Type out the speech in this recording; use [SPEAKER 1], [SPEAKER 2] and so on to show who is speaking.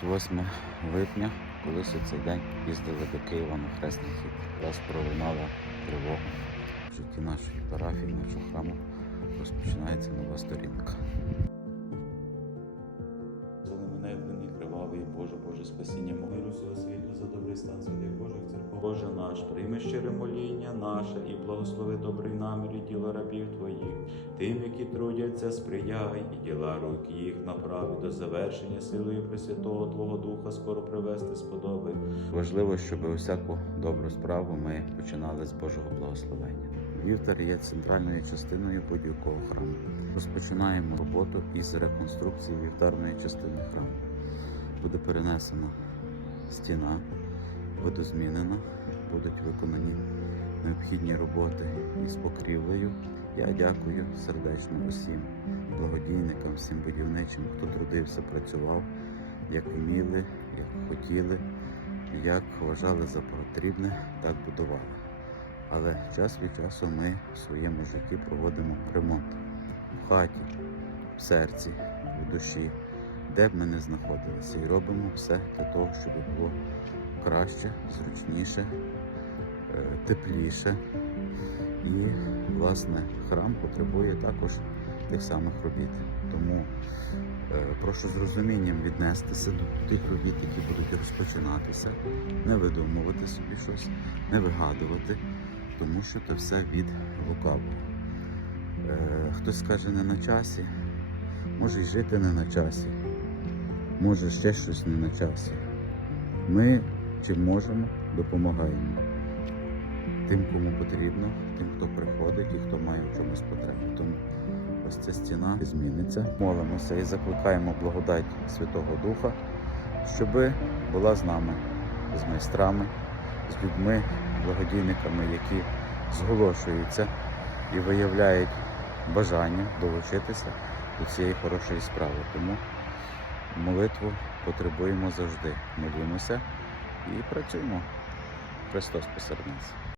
[SPEAKER 1] 28 липня, колись у цей день їздили до Києва на хресний хід. Раз пролунала тривога. В житті нашої парафії, нашого храму розпочинається нова сторінка. Мене в кривавий, Боже, Боже, спасіння мого. світу за добрий стан. Боже наш, прийми щире моління наше і благослови добрий намір і діла рабів Твоїх, тим, які трудяться, сприяй, і діла рук їх направи до завершення силою Пресвятого Твого Духа скоро привести сподоби. Важливо, щоб усяку добру справу ми починали з Божого благословення. Вівтар є центральною частиною будь-якого храму. Розпочинаємо роботу із реконструкції вівтарної частини храму. Буде перенесена стіна, буде змінена, будуть виконані необхідні роботи із покрівлею. Я дякую сердечно усім благодійникам, всім будівничим, хто трудився, працював, як вміли, як хотіли, як вважали за потрібне, так будували. Але час від часу ми в своєму житті проводимо ремонт в хаті, в серці, в душі, де б ми не знаходилися, і робимо все для того, щоб було краще, зручніше, е, тепліше. І, власне, храм потребує також тих самих робіт. Тому е, прошу з розумінням віднестися до тих робіт, які будуть розпочинатися, не видумувати собі щось, не вигадувати, тому що це все від лукавого. Е, хтось скаже не на часі, може й жити не на часі, може ще щось не на часі. Ми чим можемо, допомагаємо тим, кому потрібно, тим, хто приходить і хто має в чомусь потребу. Тому ось ця стіна зміниться. Молимося і закликаємо благодать Святого Духа, щоб була з нами, з майстрами, з людьми, благодійниками, які зголошуються і виявляють бажання долучитися до цієї хорошої справи. Тому молитву потребуємо завжди. Молімося і працюємо. Христос посеред нас.